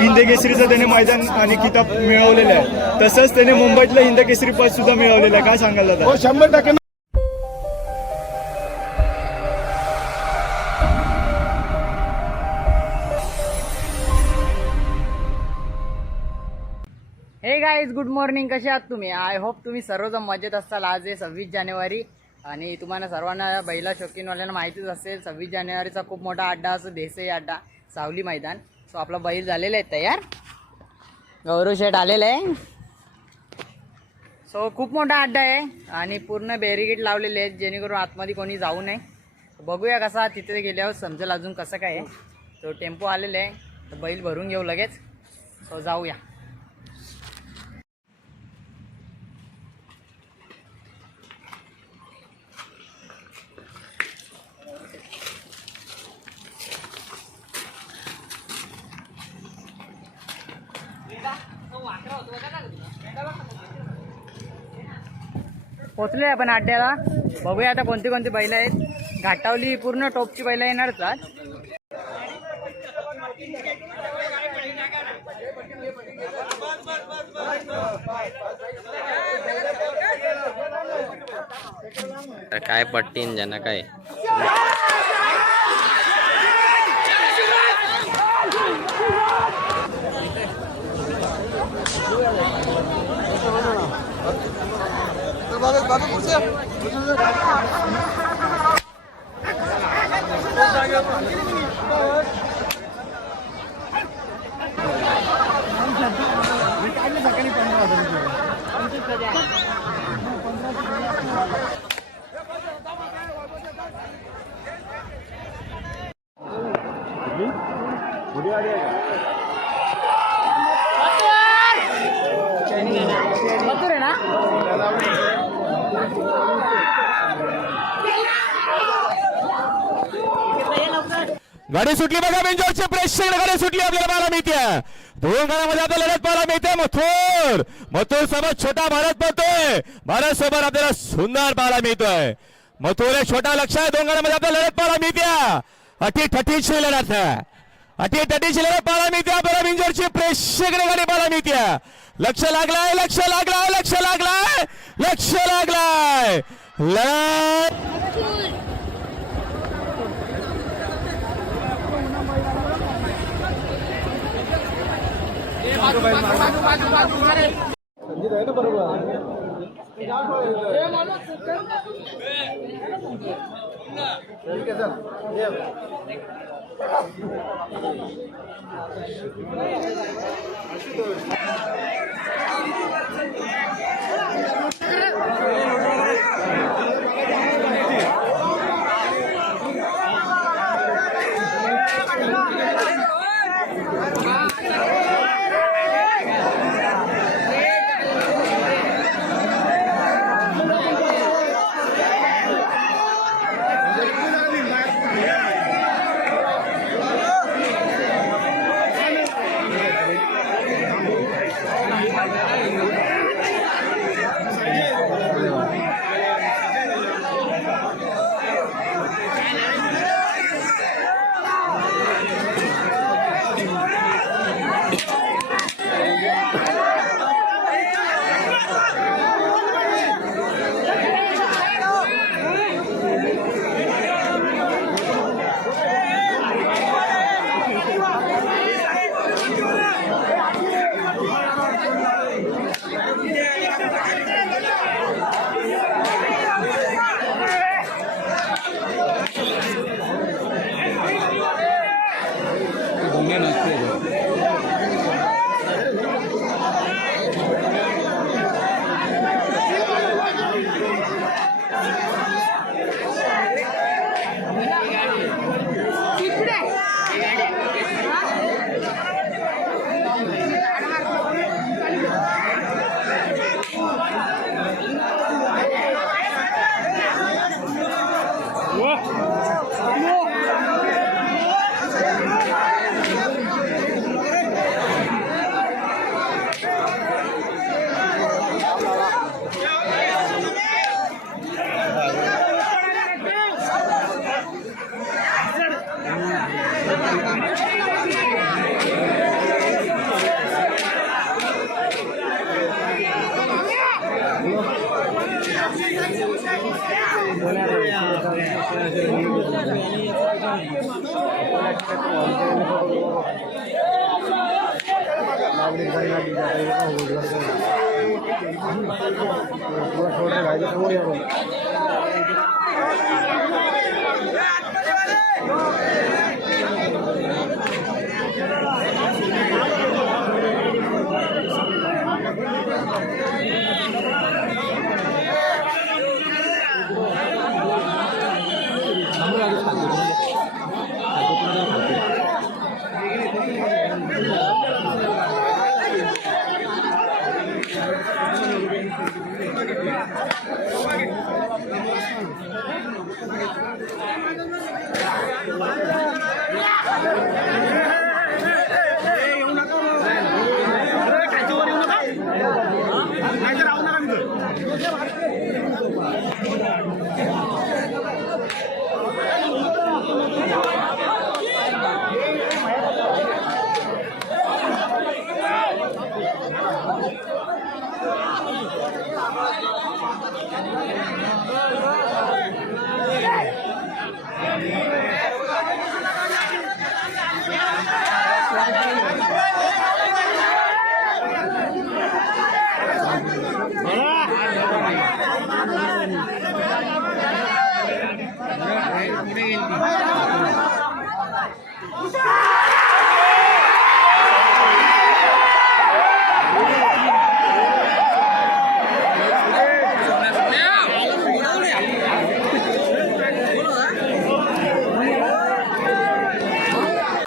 हिंद केसरीचं त्याने मैदान आणि किताब मिळवलेलं आहे. तसंच त्याने मुंबईतलं हिंद केसरी पद सुद्धा मिळवलेलं आहे. काय सांगाल दादा? हो 100%. हे गाईज, गुड मॉर्निंग. कसे आहात तुम्ही? आय होप तुम्ही सर्वजण मजेत असाल. आज आहे 26 जानेवारी आणि तुम्हाला सर्वांना बैला शौकीनवाल्यांना माहितीच असेल 26 जानेवारीचा खूप मोठा अड्डा असतो, देसाई अड्डा, सावली मैदान. सो आपला बैल झालेला आहे तयार, गौरव शेठ आलेला आहे. सो खूप मोठा अड्डा आहे आणि पूर्ण बॅरिकेड लावलेले आहेत जेणेकरून आतमध्ये कोणी जाऊ नये. बघूया कसा तिथे गेल्यावर समजेल अजून कसं काय आहे. तो टेम्पो आलेला आहे, तर बैल भरून घेऊ लगेच. सो जाऊया. पोचलोय आपण अड्ड्याला. बघूया आता कोणती कोणती बैल आहेत. घाटावली पूर्ण टॉपची बैल येणारच आज. काय पट्टीन ज्यांना काय गाडी सुटली बघा. बिंजोरची प्रेक्षक गाडी सुटली. आपल्याला पाहायला मिळते दोन गाड्यांमध्ये आपल्याला लढत पाहायला मिळते. मथुर सोबत छोटा भारत पळतोय. भारत सोबत आपल्याला सुंदर पाहायला मिळतोय. मथुर एक छोटा लक्ष आहे. दोन गाड्यांमध्ये आपल्याला लढत पाहायला मिळते. अटी-ठटीची लढत आहे. अटी-ठटीची लढत पाहायला मिळते. आपल्याला बिंजोरची प्रेक्षक गाडी पाहायला मिळते. लक्ष लागलाय, लक्ष लागलाय, लक्ष लागलाय, लक्ष लागलाय.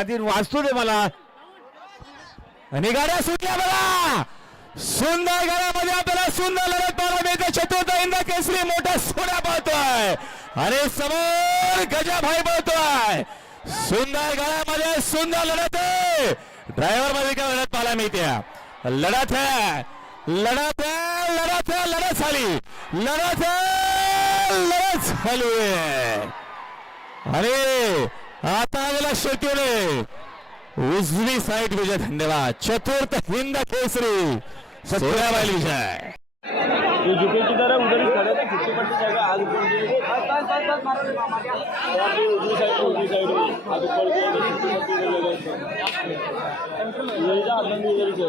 आधी वाचतो दे मला. आणि गाड्या सुटल्या बघा. सुंदर गाड्यामध्ये आपल्याला सुंदर लढत पाहायला मिळते. चतुर्थ हिंद केसरी मोठा सोडा पळतोय आणि समोर गजाभाई पळतोय. सुंदर गाड्यामध्ये सुंदर लढत आहे. ड्रायव्हर मध्ये काय लढत पाहायला मिळते. लढत है लढत है लढत है लढत झाली. लढत है लढत झाली आणि आता आलेला शेट्टीने उजवी साईड विजय. धन्यवाद. चतुर्थ हिंद केसरी सोळाबाई विजय. जुके की तरह उधर ही खड़े थे. 50 जगह आगे बढ़ गए. उधर साइड आगे बढ़ गए. ये जा आदमी उधर से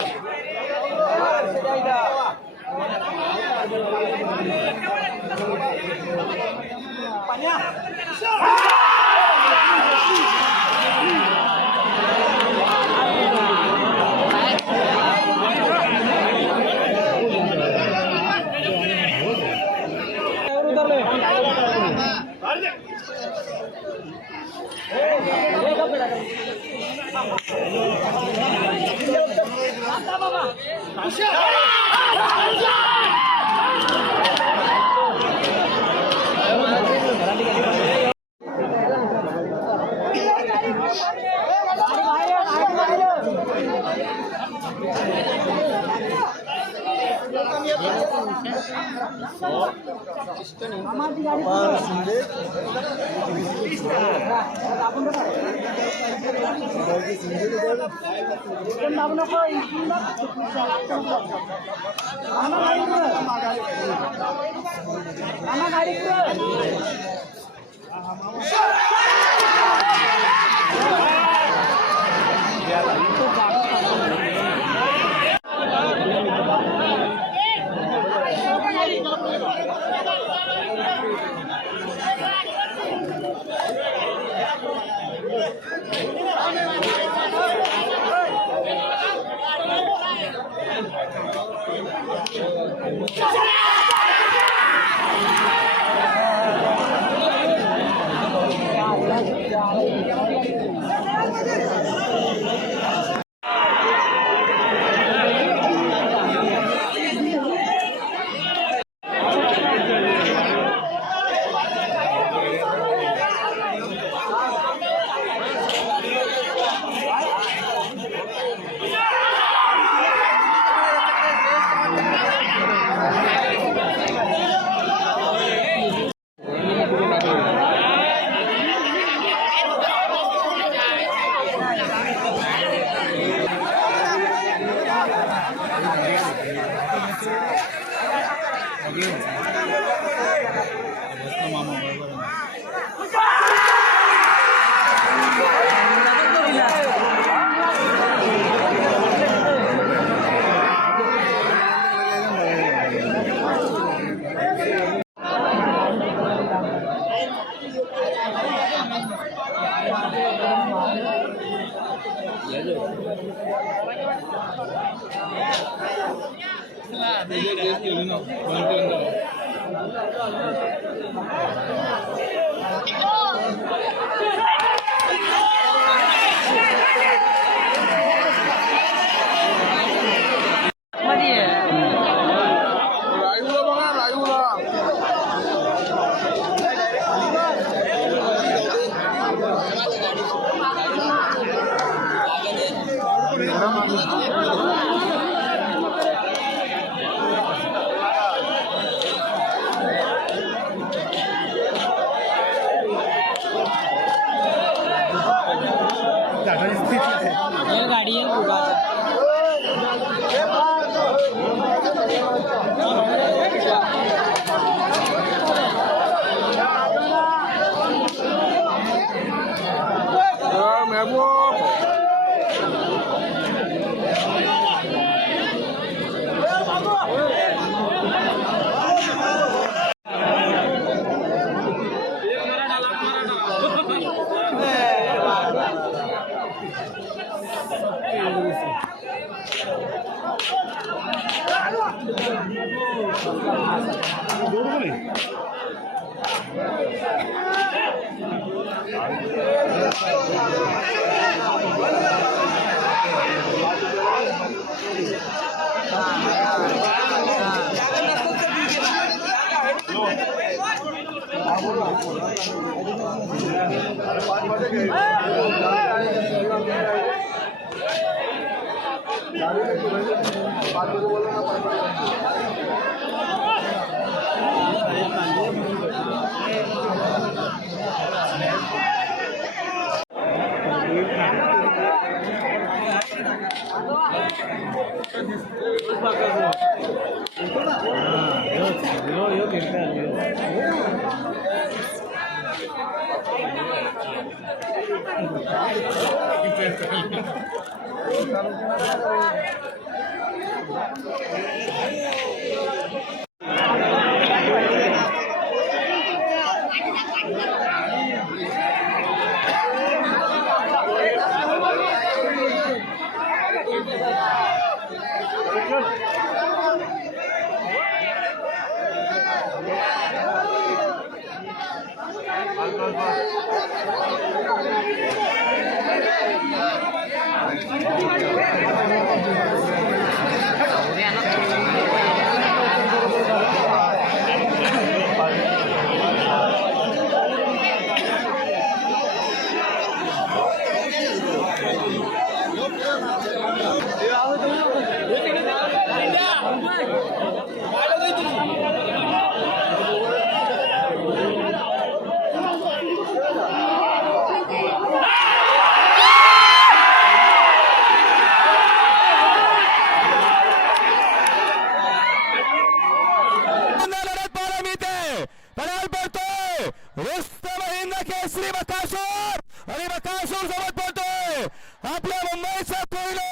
रुस्तम हिंद केसरी बकासूर आणि बकासूर सोबत बोलतोय आपल्या मुंबईचा कोयलो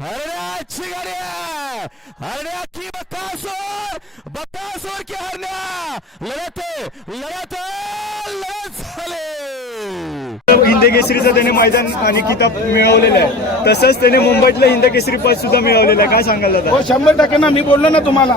हरण्याची गाडी आहे. हरण्या की बकासूर, बकासूर की हरण्या, लढत झाले. हिंद केसरीचं त्याने मैदान आणि किताब मिळवलेलं आहे. तसंच त्याने मुंबईतलं हिंद केसरी पद सुद्धा मिळवलेलं आहे. काय सांगाल दादा? 100% ना. मी बोललो ना तुम्हाला,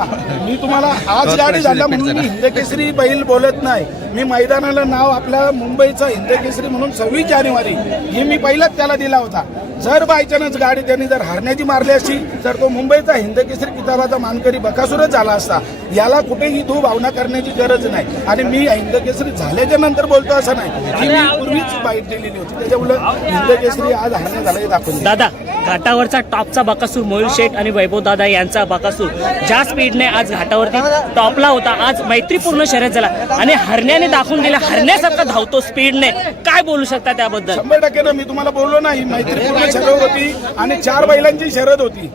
आज गाडी झाला म्हणून मी हिंद केसरी बैल बोलत नाही. मी मैदानाला नाव आपल्या मुंबईचा हिंद केसरी म्हणून 26 जानेवारी हे मी पहिलाच त्याला दिला होता. जर बायचान्स गाडी त्यांनी जर हरण्याची मारली असती तर तो मुंबईचा हिंद केसरी किताबाचा मानकरी बकासूरच झाला असता. याला कुठेही भावना करण्याची गरज नाही. आणि मी हिंद केसरी झाल्याच्या नंतर बोलतो असं नाही की मी पूर्वीच बाईट दिलेली होती. त्याच्यामुळे हिंद केसरी आज हरण्या झाला हे दाखवून दादा, घाटावरचा टॉपचा बकासूर मोहिल शेठ आणि वैभव दादा यांचा बकासूर ज्या स्पीडने आज घाटावरती टॉपला होता, आज मैत्रीपूर्ण शर्यत झाला आणि हरण्याने दाखवून दिला. हरण्यासारखा धावतो स्पीडने. काय बोलू शकता त्याबद्दल? 100% ना. मी तुम्हाला बोललो नाही, मैत्रीपूर्ण शर्यत होती आणि 4 बैलांची शर्यत होती.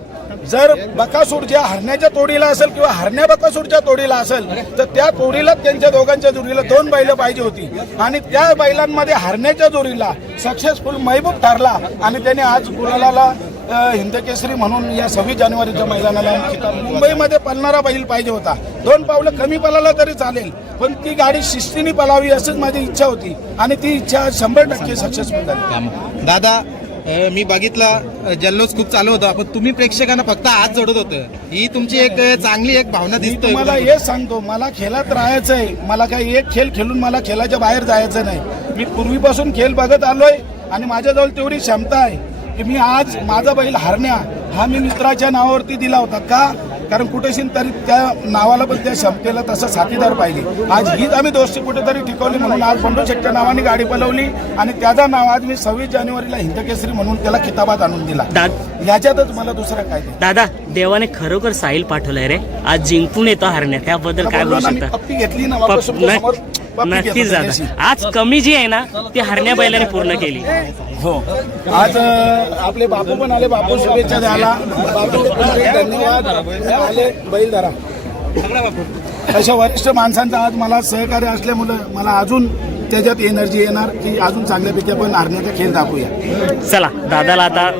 जर बकासूर ज्या हरण्याच्या तोडीला असेल किंवा हरण्या बकासूरच्या तोडीला असेल तर त्या तोडीला त्यांच्या दोघांच्या जोडीला 2 बैल पाहिजे होती आणि त्या बैलांमध्ये हरण्याच्या जोडीला सक्सेसफुल महबूब ठरला आणि त्याने आज गुलाला हिंद केसरी म्हणून या 26 जानेवारीच्या मैदानाला मुंबईमध्ये पळणारा बैल पाहिजे होता. 2 पावलं कमी पळाला तरी चालेल, पण ती गाडी शिस्तीने पळावी अशीच माझी इच्छा होती आणि ती इच्छा 100% सक्सेसफुल झाली. दादा, मी बघितला जल्लोष खूप चालू होता, पण तुम्ही प्रेक्षकांना फक्त हात जोडत होतं. ही तुमची एक चांगली एक भावना मी दिसतोय. तुम्हाला हे सांगतो, मला खेळात राहायचंय. मला काही एक खेळ खेळून मला खेळाच्या बाहेर जायचं नाही. मी पूर्वीपासून खेळ बघत आलोय आणि माझ्याजवळ तेवढी क्षमता आहे की मी आज माझा बैल हरण्या हा मी मित्राच्या नावावरती दिला होता. का? कारण कुठेशी तरी त्या नावाला पण त्या क्षमतेला तसा साथीदार पाहिजे. आज हीच आम्ही दोस्ती कुठेतरी टिकवली म्हणून आज बंडू शेट्टीच्या नावाने गाडी पळवली आणि त्याचं नाव आज मी 26 जानेवारीला हिंदकेसरी म्हणून त्याला किताबात आणून दिला. याच्यातच मला दुसरं काय ते. दादा, देवाने खरोखर साहिल पाठवलंय रे, आज जिंकून येतो हरण्या, त्याबद्दल काय बोलू मी शकता? पप्पी घेतली ना वापस तुमच्या समोर. पप्पी नक्कीच घेतली दादा, त्याची. आज कमी जी आहे ना ती हरण्या बैलाने पूर्ण केली. हो, आज आपले बापू पण आले. बापू शुभेच्छा द्यायला. बापू धन्यवाद. आले बैल धरा. अशा वरिष्ठ माणसांचं आज मला सहकार्य असल्यामुळे मला अजून त्याच्यात एनर्जी येणार की अजून चांगल्यापैकी आपण हरण्याचा खेळ दाखवूया. चला दादाला आता